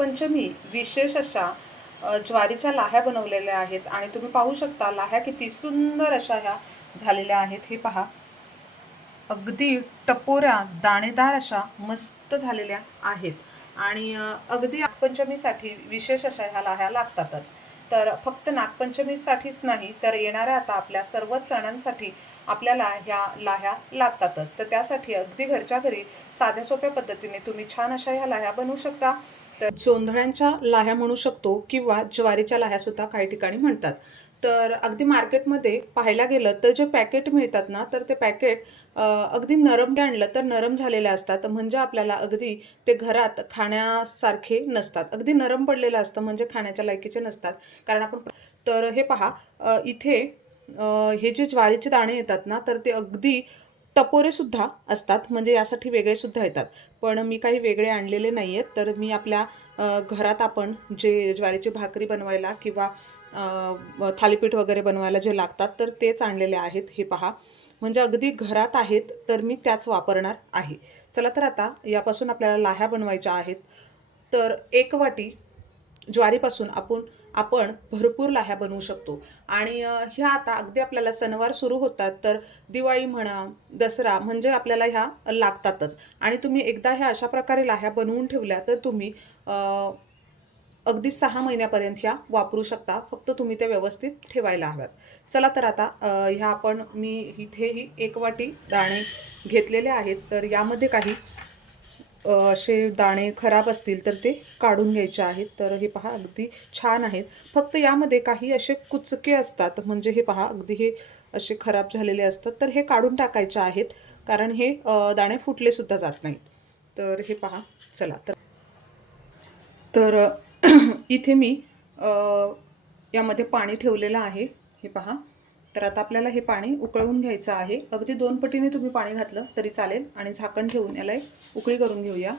नागपंचमी विशेष अशा ज्वारीच्या लाह्या बनवलेल्या आहेत आणि तुम्ही पाहू शकता लाह्या किती सुंदर अशा ह्या झालेल्या आहेत. हे पहा. अगदी टपोऱ्या दाणेदार अशा मस्त झालेल्या आहेत. आणि अगदी नागपंचमीसाठी विशेष अशा ह्या लाह्या लागतातच. तर फक्त नागपंचमीसाठीच नाही तर येणाऱ्या आता आपल्या सर्वच सणांसाठी आपल्याला ह्या लाह्या लागतातच. तर त्यासाठी अगदी घरच्या घरी साध्या सोप्या पद्धतीने तुम्ही छान अशा ह्या लाह्या बनवू शकता. तर जोंधळ्यांच्या लाह्या म्हणू शकतो किंवा ज्वारीच्या लाह्या सुद्धा काही ठिकाणी म्हणतात. तर अगदी मार्केटमध्ये पाहायला गेलं तर जे पॅकेट मिळतात ना तर ते पॅकेट अगदी नरम आणलं तर नरम झालेले असतात. म्हणजे आपल्याला अगदी ते घरात खाण्यासारखे नसतात. अगदी नरम पडलेलं असतं म्हणजे खाण्याच्या लायकीचे नसतात. कारण आपण तर हे पहा इथे हे जे ज्वारीचे दाणे येतात ना तर ते अगदी टपोरे सुद्धा असतात म्हणजे यासाठी वेगळे सुद्धा येतात. पण मी काही वेगळे आणलेले नाही आहेत तर मी आपल्या घरात आपण जे ज्वारीची भाकरी बनवायला किंवा थालीपीठ वगैरे बनवायला जे लागतात तर तेच आणलेले आहेत हे पहा. म्हणजे अगदी घरात आहेत तर मी त्याच वापरणार आहे. चला तर आता यापासून आपल्याला लाह्या बनवायच्या आहेत. तर एक वाटी ज्वारीपासून आपण आपण भरपूर लाह्या बनवू शकतो. आणि ह्या आता अगदी आपल्याला सणवार सुरू होतात तर दिवाळी म्हणा दसरा म्हणजे आपल्याला ह्या लागतातच. आणि तुम्ही एकदा ह्या अशा प्रकारे लाह्या बनवून ठेवल्या तर तुम्ही अगदी सहा महिन्यापर्यंत ह्या वापरू शकता. फक्त तुम्ही त्या व्यवस्थित ठेवायला हव्यात. चला तर आता ह्या आपण मी इथेही एक वाटी दाणे घेतलेले आहेत. तर यामध्ये काही असे दाणे खराब असतील तर ते काढून घ्यायचे आहेत. तर हे पहा अगदी छान आहेत. फक्त यामध्ये काही असे कुचके असतात. म्हणजे हे पहा अगदी हे असे खराब झालेले असतात. तर हे काढून टाकायचे आहेत. कारण हे दाणे फुटले सुद्धा जात नाहीत. तर हे पहा चला. तर तर इथे मी यामध्ये पाणी ठेवलेलं आहे. हे पहा. तर आता आपल्याला हे पाणी उकळवून घ्यायचं आहे. अगदी दोन पटीने तुम्ही पाणी घातलं तरी चालेल आणि झाकण ठेवून याला एक उकळी करून घेऊया.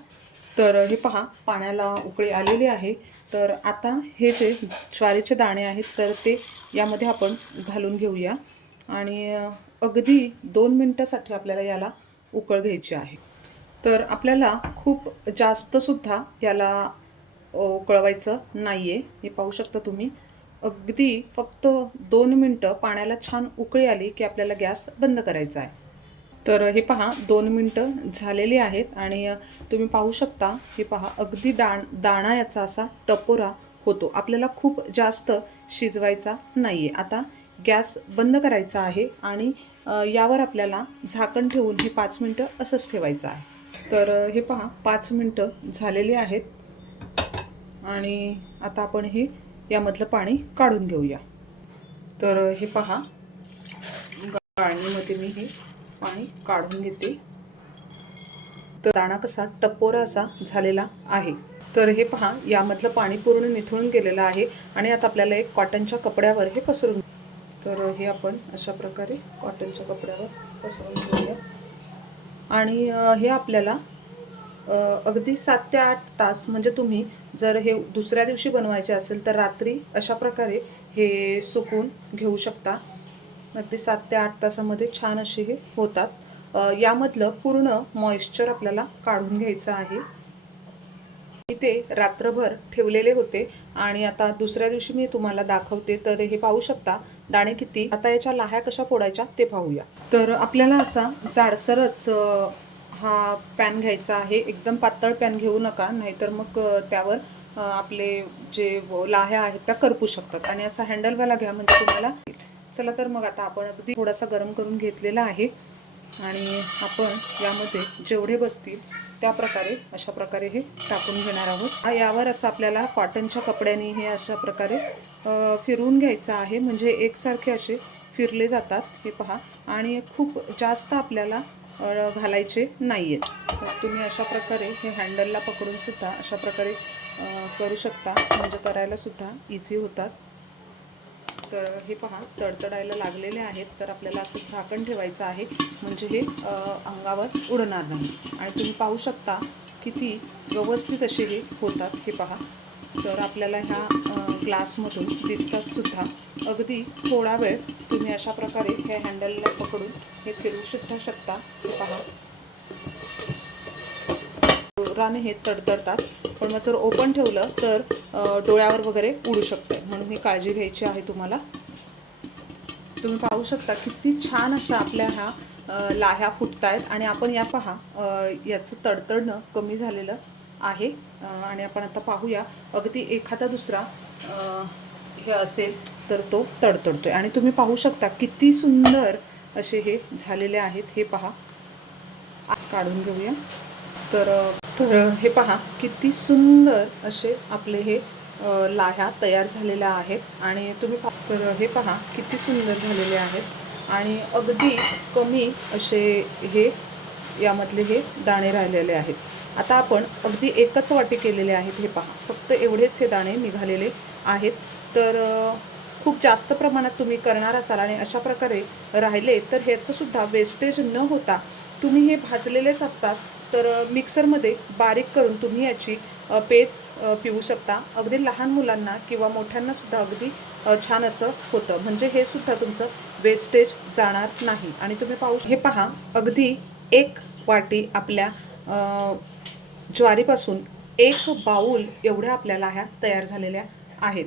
तर हे पहा पाण्याला उकळी आलेली आहे. तर आता हे जे ज्वारीचे दाणे आहेत तर ते यामध्ये आपण घालून घेऊया. आणि अगदी दोन मिनटासाठी आपल्याला याला उकळ घ्यायची आहे. तर आपल्याला खूप जास्तसुद्धा याला उकळवायचं नाही आहे हे पाहू शकता तुम्ही. अगदी फक्त दोन मिनटं पाण्याला छान उकळी आली की आपल्याला गॅस बंद करायचा आहे. तर हे पहा दोन मिनटं झालेली आहेत आणि तुम्ही पाहू शकता हे पहा अगदी डाण दाणा याचा असा टपोरा होतो. आपल्याला खूप जास्त शिजवायचा नाही आहे आता गॅस बंद करायचा आहे आणि यावर आपल्याला झाकण ठेवून हे पाच मिनटं असंच ठेवायचं आहे. तर हे पहा पाच मिनटं झालेली आहेत. आणि आता आपण हे यामधलं पाणी काढून घेऊया. तर हे पहा. गाळणीमध्ये मी हे पाणी काढून घेते. तर दाणा कसा टपोरा असा झालेला आहे. तर हे पहा यामधलं पाणी पूर्ण निथळून गेलेलं आहे आणि आता आपल्याला एक कॉटनच्या कपड्यावर हे पसरून तर हे आपण अशा प्रकारे कॉटनच्या कपड्यावर पसरून घेऊया. आणि हे आपल्याला अगदी सात ते आठ तास म्हणजे तुम्ही जर हे दुसऱ्या दिवशी बनवायचे असेल तर रात्री अशा प्रकारे हे सुकून घेऊ शकता. अगदी सात ते आठ तासामध्ये छान असे हे होतात. यामधलं पूर्ण मॉइश्चर आपल्याला काढून घ्यायचं आहे. इथे रात्रभर ठेवलेले होते आणि आता दुसऱ्या दिवशी मी तुम्हाला दाखवते. तर हे पाहू शकता दाणे किती आता याच्या लाह्या कशा फोडायच्या ते पाहूया. तर आपल्याला असा जाडसरच हा पॅन घ्यायचा आहे. एकदम पातळ पॅन घेऊ नका नाहीतर मग त्यावर आपले जे लाह्या आहेत त्या करपू शकतात. आणि असा हँडलवाला घ्या म्हणजे तुम्हाला चला तर मग आता आपण अगदी थोडासा गरम करून घेतलेला आहे. आणि आपण यामध्ये जेवढे बसतील त्या प्रकारे अशा प्रकारे हे टाकून घेणार आहोत. यावर असं आपल्याला कॉटनच्या कपड्याने हे अशा प्रकारे फिरवून घ्यायचं आहे. म्हणजे एकसारखे असे फिरले जातात हे पहा. आणि खूप जास्त आपल्याला घालायचे नाही आहेत तर तुम्ही अशा प्रकारे हे हँडलला पकडूनसुद्धा अशा प्रकारे करू शकता. म्हणजे करायलासुद्धा इझी होतात. तर हे पहा तडतडायला लागलेले आहेत. तर आपल्याला असं झाकण ठेवायचं आहे. म्हणजे हे अंगावर उडणार नाही. आणि तुम्ही पाहू शकता किती व्यवस्थित असे हे होतात. हे पहा. तर आपल्याला ह्या ग्लासमधून दिसतात सुद्धा अगदी थोडा वेळ तुम्ही अशा प्रकारे हे हँडलला पकडून हे फिरू सुद्धा शकता. हे पहा. जोराने हे तडतडतात. पण मग जर ओपन ठेवलं तर डोळ्यावर वगैरे उडू शकते. म्हणून ही काळजी घ्यायची आहे तुम्हाला. तुम्ही पाहू शकता किती छान अशा आपल्या ह्या लाह्या फुटत आहेत आणि आपण या पहा याचं तडतडणं कमी झालेलं. आहे. आणि आपण आता पाहूया अगदी एखादा दुसरा हे असेल तर तो तडतडतो आहे आणि तुम्ही पाहू शकता किती सुंदर असे हे झालेले आहेत. हे पहा. काढून घेऊया. तर तर हे पहा किती सुंदर असे आपले हे लाह्या तयार झालेल्या आहेत. आणि तुम्ही पहा तर हे पहा किती सुंदर झालेले आहेत. आणि अगदी कमी असे हे यामधले हे दाणे राहिलेले आहेत. आता आपण अगदी एकच वाटी केलेले आहेत हे पहा. फक्त एवढेच हे दाणे निघालेले आहेत. तर खूप जास्त प्रमाणात तुम्ही करणार असाल आणि अशा प्रकारे राहिले तर ह्याचंसुद्धा वेस्टेज न होता तुम्ही हे भाजलेलेच असतात. तर मिक्सरमध्ये बारीक करून तुम्ही याची पेज पिऊ शकता. अगदी लहान मुलांना किंवा मोठ्यांनासुद्धा अगदी छान असं होतं. म्हणजे हे सुद्धा तुमचं वेस्टेज जाणार नाही. आणि तुम्ही पाहू हे पहा. अगदी एक वाटी आपल्या ज्वारीपासून एक बाऊल एवढ्या आपल्याला ह्या तयार झालेल्या आहेत.